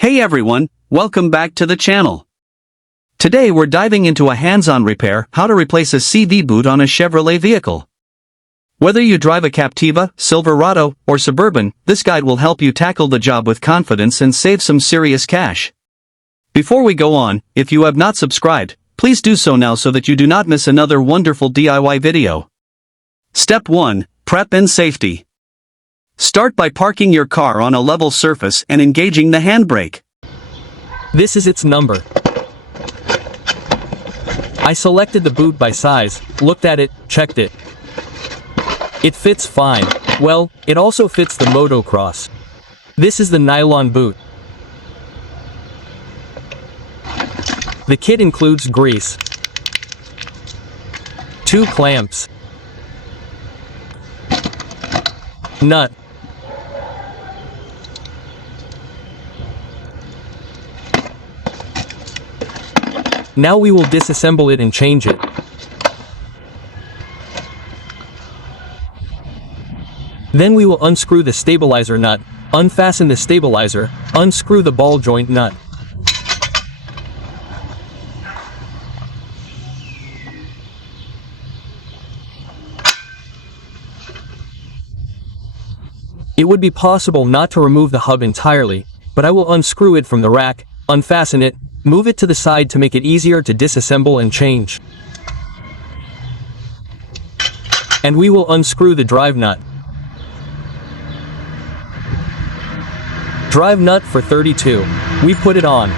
Hey everyone, welcome back to the channel. Today we're diving into a hands-on repair, how to replace a CV boot on a Chevrolet vehicle. Whether you drive a Captiva, Silverado, or Suburban, this guide will help you tackle the job with confidence and save some serious cash. Before we go on, if you have not subscribed, please do so now so that you do not miss another wonderful DIY video. Step 1. Prep and safety. Start by parking your car on a level surface and engaging the handbrake. This is its number. I selected the boot by size, looked at it, checked it. It fits fine. Well, it also fits the motocross. This is the nylon boot. The kit includes grease, 2 clamps, nut, now we will disassemble it and change it. Then we will unscrew the stabilizer nut, unfasten the stabilizer, unscrew the ball joint nut. It would be possible not to remove the hub entirely, but I will unscrew it from the rack, unfasten it, move it to the side to make it easier to disassemble and change. And we will unscrew the drive nut. Drive nut for 32. We put it on.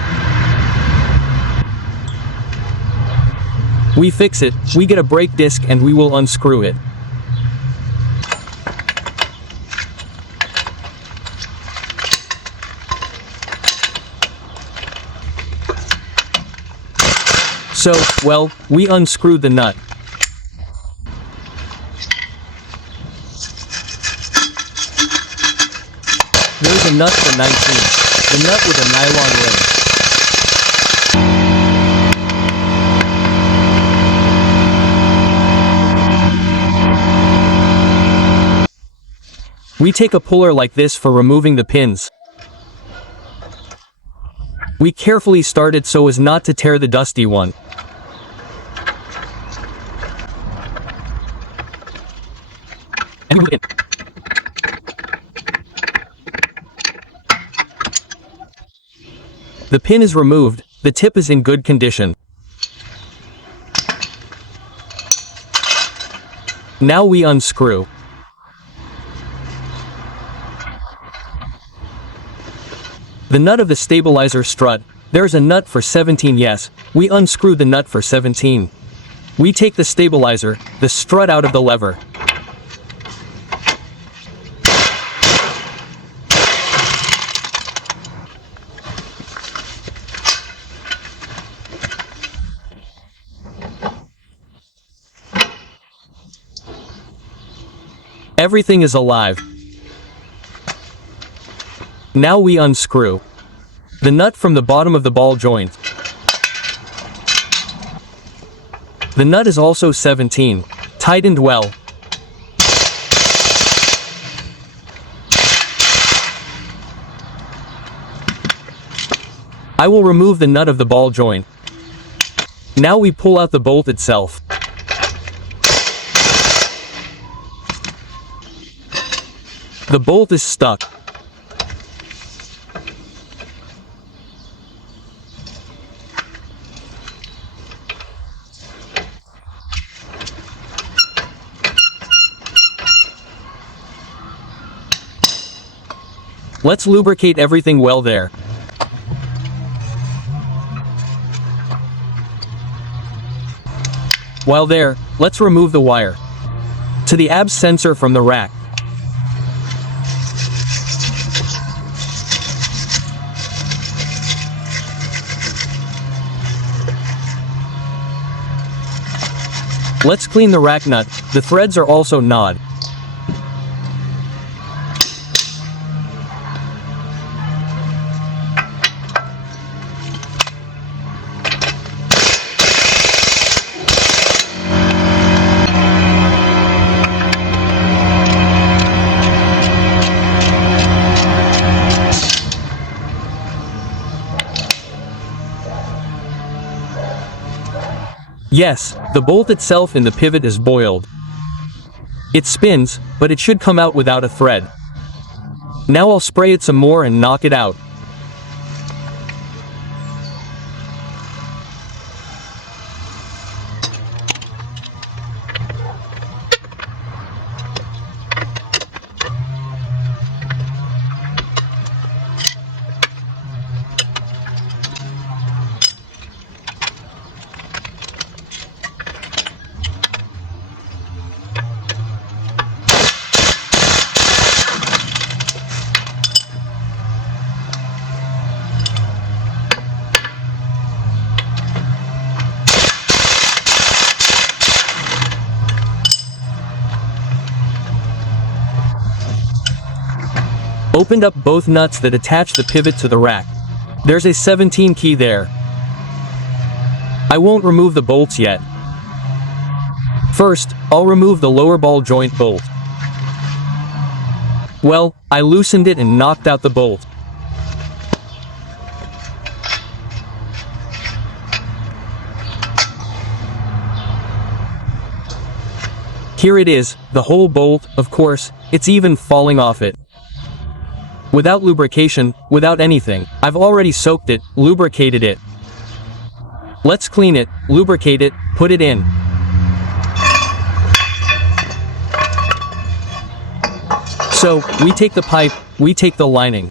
We fix it, we get a brake disc and we will unscrew it. So, well, we unscrewed the nut. There's a nut for 19. The nut with a nylon ring. We take a puller like this for removing the pins. We carefully start it so as not to tear the dusty one. The pin is removed, the tip is in good condition. Now we unscrew. The nut of the stabilizer strut, there's a nut for 17, yes, we unscrew the nut for 17. We take the stabilizer, the strut out of the lever. Everything is alive. Now we unscrew the nut from the bottom of the ball joint. The nut is also 17, tightened well. I will remove the nut of the ball joint. Now we pull out the bolt itself. The bolt is stuck. Let's lubricate everything well there. While there, let's remove the wire to the ABS sensor from the rack. Let's clean the rack nut, the threads are also gnawed. Yes, the bolt itself in the pivot is boiled. It spins, but it should come out without a thread. Now I'll spray it some more and knock it out. Opened up both nuts that attach the pivot to the rack. There's a 17 key there. I won't remove the bolts yet. First, I'll remove the lower ball joint bolt. Well, I loosened it and knocked out the bolt. Here it is, the whole bolt, of course, it's even falling off it. Without lubrication, without anything. I've already soaked it, lubricated it. Let's clean it, lubricate it, put it in. So, we take the pipe, we take the lining.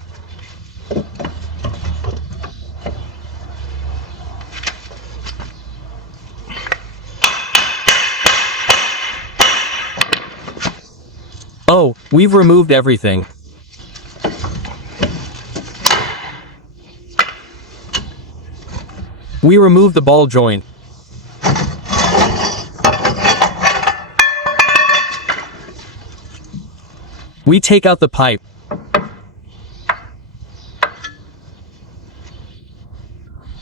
Oh, we've removed everything. We remove the ball joint. We take out the pipe.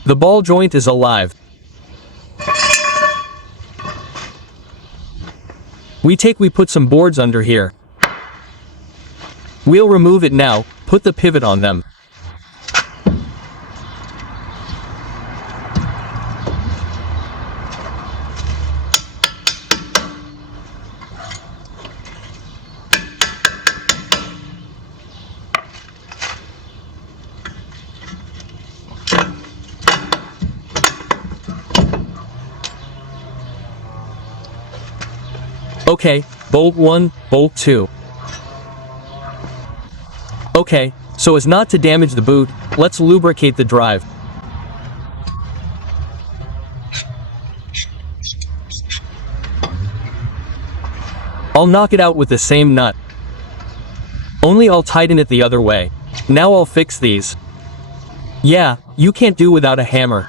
The ball joint is alive. We put some boards under here. We'll remove it now, put the pivot on them. Okay, bolt 1, bolt 2. Okay, so as not to damage the boot, let's lubricate the drive. I'll knock it out with the same nut. Only I'll tighten it the other way. Now I'll fix these. Yeah, you can't do without a hammer.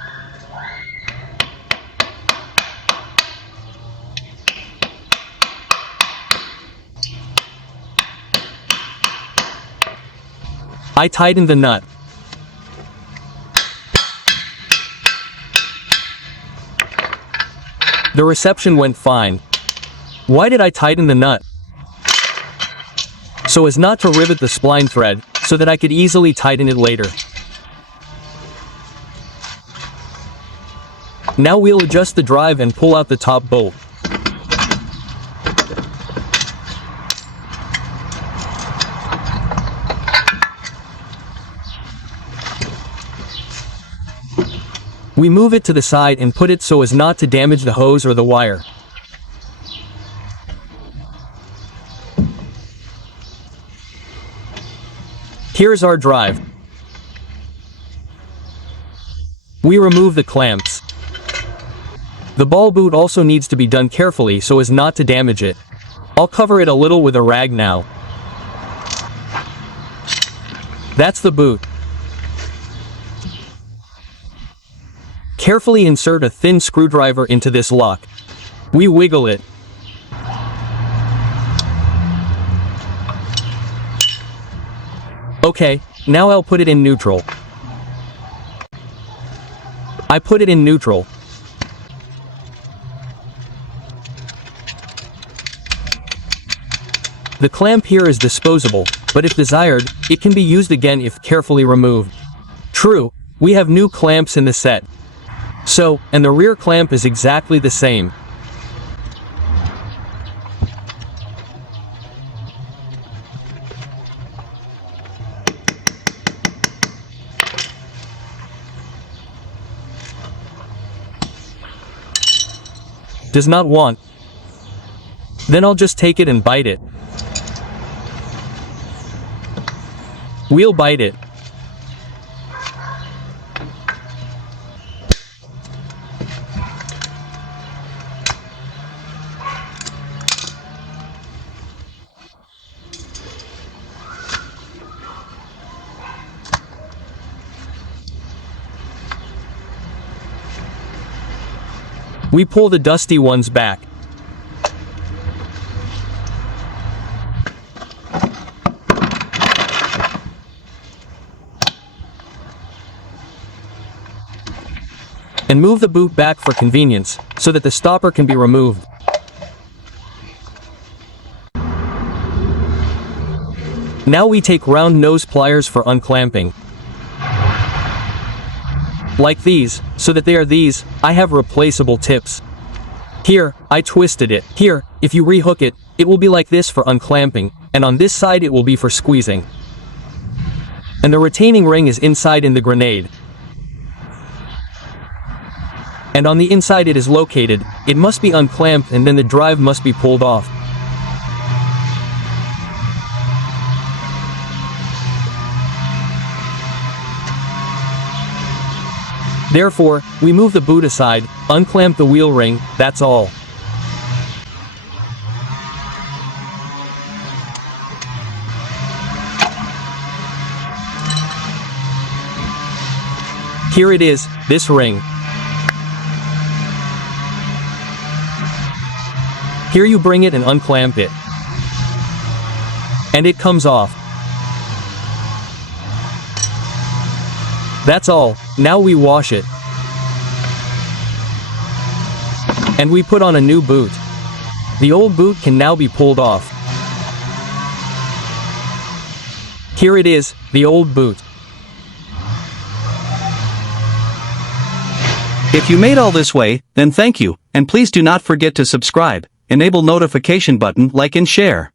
I tightened the nut. The reception went fine. Why did I tighten the nut? So as not to rivet the spline thread, so that I could easily tighten it later. Now we'll adjust the drive and pull out the top bolt. We move it to the side and put it so as not to damage the hose or the wire. Here's our drive. We remove the clamps. The ball boot also needs to be done carefully so as not to damage it. I'll cover it a little with a rag now. That's the boot. Carefully insert a thin screwdriver into this lock. We wiggle it. Okay, now I'll put it in neutral. I put it in neutral. The clamp here is disposable, but if desired, it can be used again if carefully removed. True, we have new clamps in the set. So, and the rear clamp is exactly the same. Does not want. Then I'll just take it and bite it. We'll bite it. We pull the dusty ones back. And move the boot back for convenience, so that the stopper can be removed. Now we take round nose pliers for unclamping. Like these, so that they are these. I have replaceable tips. Here, I twisted it. Here, if you rehook it, it will be like this for unclamping, and on this side it will be for squeezing. And the retaining ring is inside in the grenade. And on the inside it is located. It must be unclamped and then the drive must be pulled off. Therefore, we move the boot aside, unclamp the wheel ring, that's all. Here it is, this ring. Here you bring it and unclamp it. And it comes off. That's all. Now we wash it. And we put on a new boot. The old boot can now be pulled off. Here it is, the old boot. If you made all this way, then thank you, and please do not forget to subscribe, enable notification button, like and share.